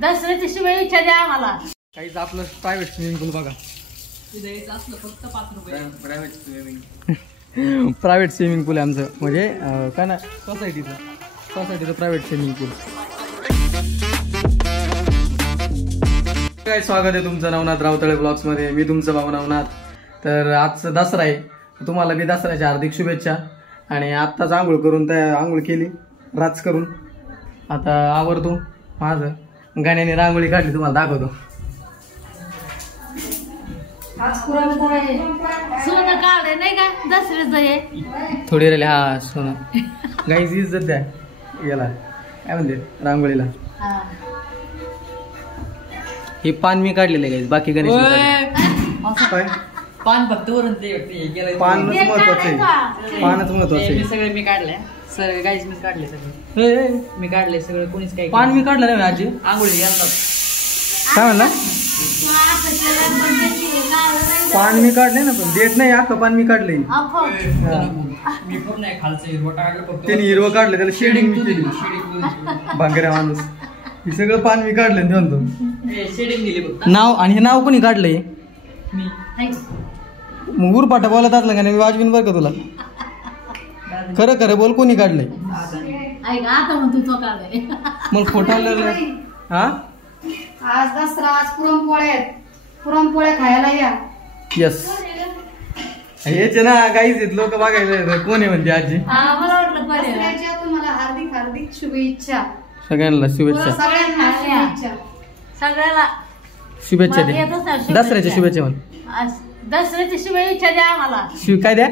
दसऱ्याची शुभेच्छा द्या आम्हाला. काहीच आपलं प्रायव्हेट स्विमिंग पूल बघा. फक्त 5 रुपये प्रायव्हेट स्विमिंग पूल आहे आमचं, म्हणजे काय ना सोसायटीचं प्रायव्हेट स्विमिंग पूल. काय स्वागत आहे तुमचं नवनाथ रावतळे ब्लॉग्समध्ये. मी तुमचं भाऊ नवनाथ. तर आजचा दसरा आहे, तुम्हाला मी दसऱ्याच्या हार्दिक शुभेच्छा. आणि आत्ताच आंघोळ करून आंघोळ केली राज करून, आता आवरतो माझं. गाण्याने रांगोळी काढली, तुम्हाला दाखवतो. सोनं काढे नाही का दसऱ्याचं हे थोडी राहिले. हा सोनं गाईच इज्जत द्या याला, काय म्हणते रांगोळीला. हे पान मी काढलेलं आहे गाईज, बाकी गणेश पान फक्त वरून पानच महत्वाचं आहे, पानच महत्वाचं आहे. सगळे मी काढले सगळे गाईज, मी काढले सगळे, मी काढले सगळे. कोणीच काही पान मी काढलं नाही आजी. आंघोळी घालतात काय म्हणला? पान मी काढले ना, पण देत नाही अख्खं पान मी काढले. मी पण नाही खालचं हिरवं काढलं, त्याने हिरवं काढलं, त्याला शेडिंग मी केली. भांगऱ्या माणूस. हे सगळं पान मी काढलं म्हणतो. शेडिंग दिली फक्त. नाव, आणि हे नाव कोणी काढलंय? मी. मग उरपाटा बोलत असलं का नाही, मी वाजवीन बरं का तुला. खरं खरं बोल, कोणी काढलंय? मग खोटा हा. आज दसरा, आज पुरणपोळ्या खायला या. यस, हेच ना गाईच आहेत लोक बघायला. कोण आहे म्हणते आजी? दसऱ्याच्या तुम्हाला हार्दिक हार्दिक शुभेच्छा. सगळ्यांना शुभेच्छा. सगळ्यांना शुभेच्छा. सगळ्याला शुभेच्छा दे. दसऱ्याच्या शुभेच्छा म्हण. दसऱ्याची शुभेच्छा द्या आम्हाला. काय द्या?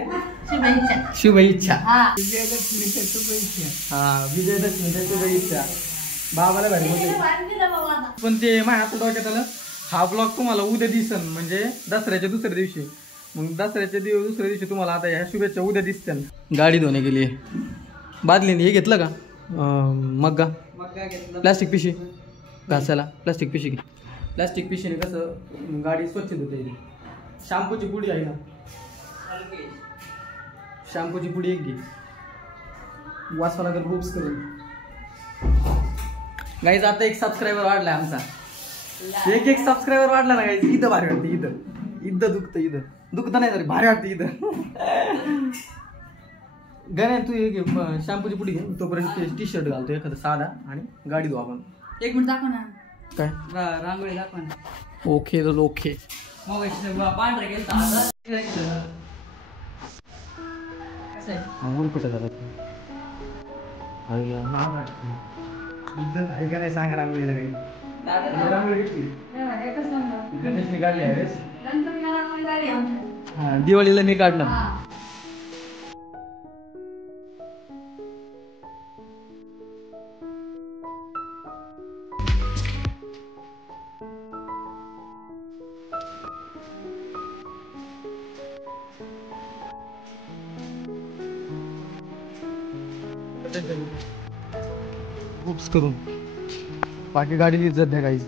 शुभेच्छा. शुभेच्छा. विजयदशमीच्या शुभेच्छा. हा, विजयदशमीच्या शुभेच्छा. बाबाला भारी बोलते. पण ते माझ्या आता डोक्यात आलं, हा ब्लॉग तुम्हाला उद्या दिसन, म्हणजे दसऱ्याच्या दुसऱ्या दिवशी. मग दसऱ्याच्या दुसऱ्या दिवशी तुम्हाला आता ह्या शुभेच्छा उद्या दिसत्या. गाडी धुणे गेली. बादलीने हे घेतलं का मग्गा? प्लास्टिक पिशी घासायला प्लास्टिक पिशी घे. प्लास्टिक पिशीने कसं गाडी स्वच्छ धुता येते. शॅम्पूची पुडी आहे ना, शॅम्पूची पुडी एक घे. वासवानगर ग्रुप्स करून गाईज. आता एक सबस्क्रायबर वाढलाय आमचा. एक सबस्क्रायबर वाढला ना गाईज. इथं भारी वाटते. इथं दुखतं नाही, तरी भारी वाटते इथं. गण्या तू हे घे शॅम्पूची पुडी घे, तोपर्यंत टी शर्ट घालतो एखादा साधा आणि गाडी धुवा आपण. 1 मिनिट दाखव ना. काय रांगोळी दाखव ना. ओके तर ओके. पांढरे गेलता कुठे झालं का नाही सांगा. रांगोळीला काही रांगोळी गणेशने काढली आहे. हा, दिवाळीला मी काढलं. खूप करून बाकी गाडीला इज्जत द्या काही.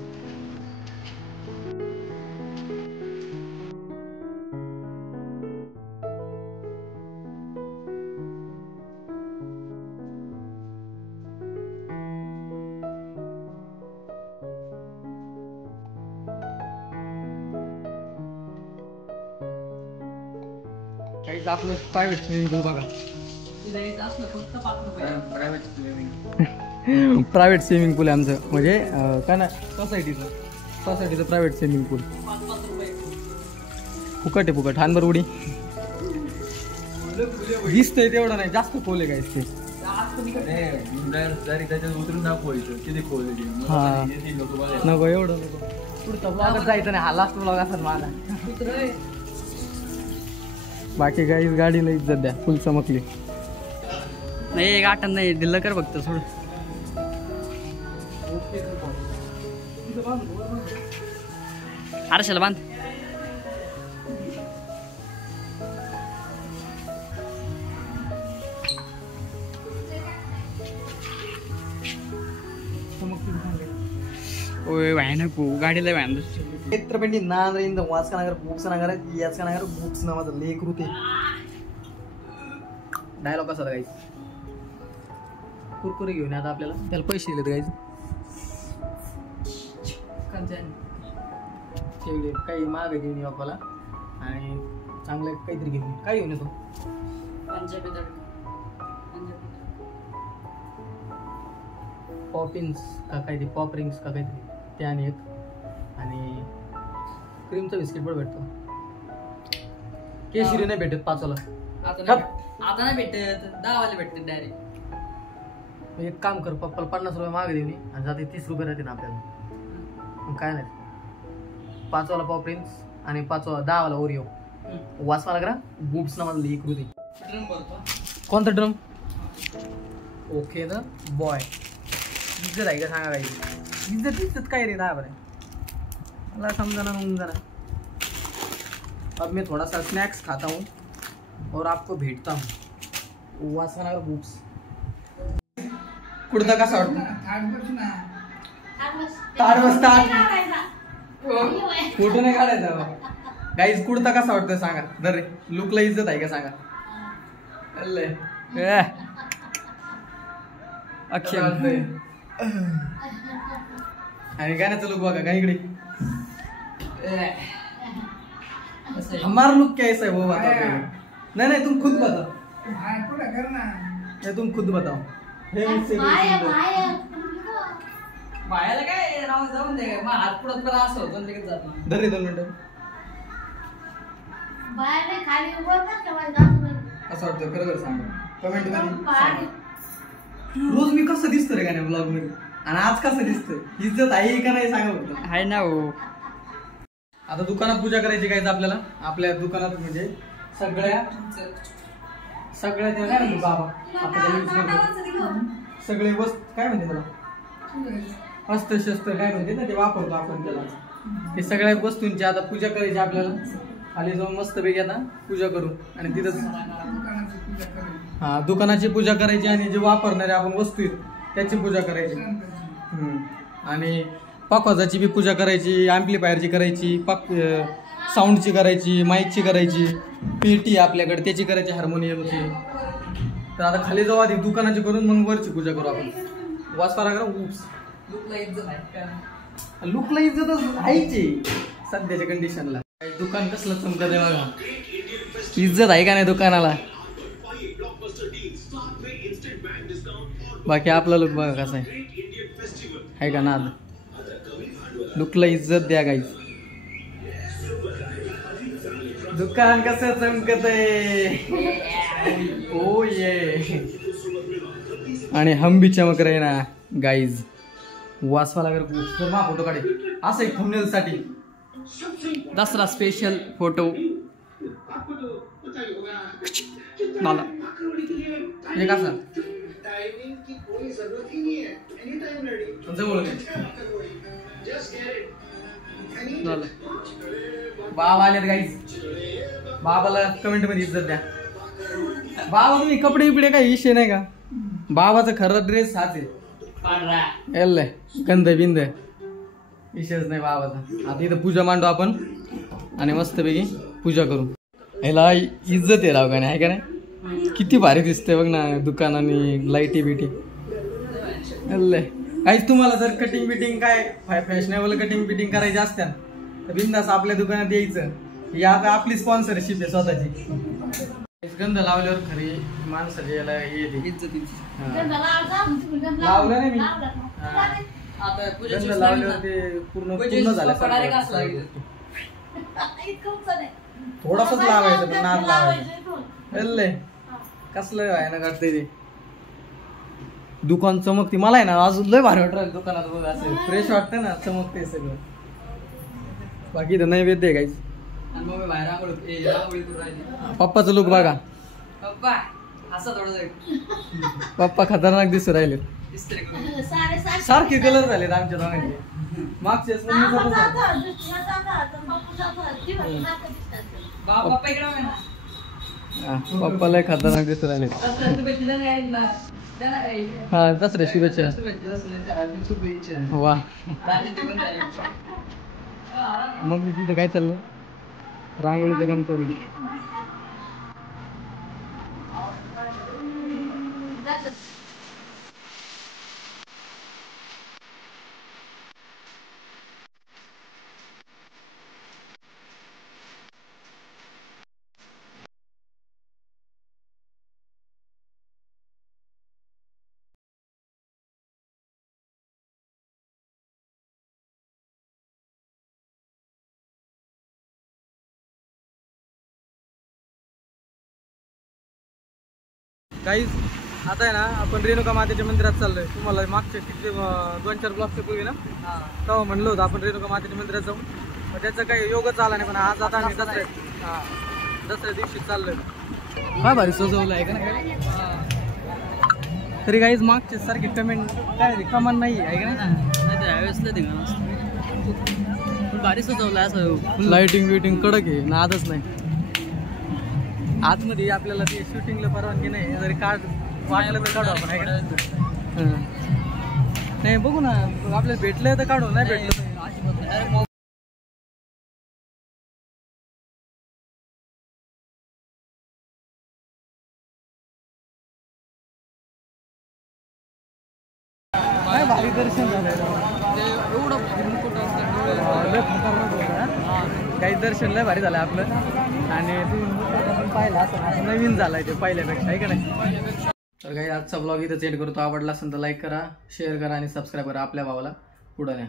काहीच आपलं प्रायव्हेट स्विमिंग पूल बघा. प्रायव्हेट स्विमिंग पूल आहे आमचं, म्हणजे काय ना सोसायटीचं प्रायव्हेट स्विमिंग पूल. फुकट आहे, फुकट. हानभर उडी दिसतंय तेवढं नाही, जास्त खोल आहे काय ते. हा नको एवढं नको. पुढचा ब्लॉगच जायचं नाही, हा लास्ट ब्लॉग असेल माझा. बाकी काही गाडीला इज्जत द्या. फुल चमकली नाही, गाठण नाही, दिलं कर फक्त थोडं. आरशाला बांध. ओय व्हॅन गाडीला व्हॅन चित्रपेंडी नांद्रेंद वाचकनगर बुक्स नगर याचकनगर बुक्स नावाचं लेख रुते डायलॉग कसा गाईज. कुरकुरे घेऊन आता आपल्याला त्याला पैसे दिलेत गाईज. शेगडी काही महाग घेऊन येऊ आपल्याला आणि चांगलं काहीतरी घेऊन काय घेऊन येतो. पॉपिन्स का काहीतरी पॉप रिंग्स का काहीतरी ते आणि एक आणि क्रीमचं बिस्किट पण भेटतो. केशरी नाही भेटत 5 वाला. आता नाही भेटत 10 वाले भेटते डायरेक्ट. एक काम कर पप्पाला 50 रुपये मागे देऊ आणि जाते 30 रुपये राहते ना आपल्याला. मग काय नाही 5 वाला पॉप रिंग्स आणि 10 वाला ओरिओ वाचवा लागला. बुप्स नावाजली एक कृती. कोणता ड्रम. ओके ना बॉय. इज्जत आहे का सांगा काही. इज्जत काय रे दहा बरं मला समझा ना उमजा ना. अब मैं थोड़ा सा स्नैक्स खाता हूँ और आपको भेटता हूँ. वासना बुक्स कुर्ता कसा वाटतो. फोटो नाही काढायचा गाईज. कुर्ता कसा वाटतोय सांगा दर. लुकला इज्जत आहे का सांगा. आणि गाण्याचं लुक बघा का इकडे. हमारा लुक कैसा है वो बताओ. नहीं तुम खुद बताओ. नहीं तुम खुद बताओ. बायाला काय राव जाऊन दे. मग हात पुढं तर असं होतं लगेच जात नाही. दर 2 मिनिटं. असं वाटतं खरं सांगा कमेंट मध्ये. रोज मी कसं दिसतो रे गाण्या ब्लॉग मध्ये आणि आज कसं दिसतोय. इज्जत आहे का नाही सांगा फक्त. आहे ना हो. आता दुकानात पूजा करायची काय आपल्याला. आपल्या दुकानात म्हणजे सगळ्या त्या काय म्हणते बाबा आपण सगळे वस्तू काय म्हणते त्याला अस्त्रशस्त्र काय म्हणते ना ते वापरतो आपण त्याला. ते सगळ्या वस्तूंची आता पूजा करायची आपल्याला. खाली जाऊन मस्त पैकी आता पूजा करू आणि तिथंच दुकानाची पूजा करायची आणि जे वापरणारे आपण वस्तू आहेत त्याची पूजा करायची. आणि पकवाजाची बी पूजा करायची. ॲम्प्लिफायरची करायची. साऊंडची करायची. माईकची करायची. पेटी आपल्याकडे त्याची करायची. हार्मोनियमची. तर आता खाली जाऊ आधी दुकानाची करून मग वरची पूजा करू आपण. वाचवा लागला. उप्स लुकला इज्जतच आहेची सध्याच्या कंडिशनला. दुकान कसलं चमकत आहे बघा. इज्जत आहे का नाही दुकानाला. बाकी आपला लुक बघा कसा आहे का नाद. लुकला इज्जत द्या गाईज. दुकान कसं चमकत आहे. ओ ये आणि हम भी चमक रहे ना गाईज. वाचवा लागेल मा फोटो काढे. असं एक थंबनेल साठी दसरा स्पेशल फोटो. मला एक असा बाबा आले गाईज. बाबाला कमेंट मध्ये इज्जत द्या. बाबा तुम्ही कपडे बिपडे काही विषय नाही का. बाबाचा खरं ड्रेस हाच आहे. गंध बिंद विषयच नाही बाबाचा. आता इथं पूजा मांडू आपण आणि मस्तपैकी पूजा करू. ह्याला इज्जत आहे राव का नाही का नाही. किती भारी दिसतंय बघ ना दुकान आणि लाईटी बिटी. काहीच तुम्हाला जर कटिंग बिटिंग काय फॅशनेबल कटिंग बिटिंग करायची असत्या तर बिंदास आपल्या दुकानात यायचं. ही आता आपली स्पॉन्सरशिप आहे स्वतःची. गंध लावल्यावर खरी माणसाची याला येते इज्जतीची. लावलं नाही मी आता गंध लावल्यावर ते पूर्ण झालं. थोडासाच लावायचं पण नाद लावायचं. कसलं आहे ना काढते ते. दुकान चमकते. मला आहे ना अजून लय भारी वाटत दुकानात बघ. असं फ्रेश वाटतं ना चमकते सगळं. बाकी तर नैवेद्य आहे काहीच. पप्पाचं लुक बघा. पप्पा खतरनाक दिसू राहिले. सारखे कलर झालेत आमच्या दोघांचे. मागच्या पप्पाला खतरनाक दिसू राहिले. हा दसऱ्या शुभेच्छा. वा मग तिथं काय चाललं. रांगोळीचं काम करू. काहीच आता आहे ना आपण रेणुका मातेच्या मंदिरात चाललोय. तुम्हाला मागच्या किती 2-4 ब्लॉकच्या पूर्वी ना तेव्हा म्हणलं होतं आपण रेणुका मातेच्या मंदिरात जाऊ. मग त्याचा काही योगच आला नाही. पण आज आता आम्ही दसऱ्या दिवशी चाललोय. काय भारी सजवलं आहे का नाही. तरी काहीच मागचे सारखी कमेंट काय कमान नाही आहे का नाही. ह्यावेळेसला भारी सजवलं असं. लाइटिंग बिटिंग कडक आहे नादच नाही. आतमध्ये आपल्याला ते शूटिंगला परवानगी नाही. जरी वाटलं तर काढू आपण आहे का नाही. बघू ना आपल्याला भेटलं तर काढू नाही भेटलं काय भारी दर्शन झालंय. एवढं काही दर्शन लय भारी झालं आपलं. आणि तुम्ही पाहिला असं नवीन झालाय ते पहिल्यापेक्षा आहे का नाही. तर काही आजचा ब्लॉग इथं एंड करतो. आवडला असेल तर लाईक करा, शेअर करा आणि सबस्क्राईब करा. आपल्या भावाला पुढं न्या.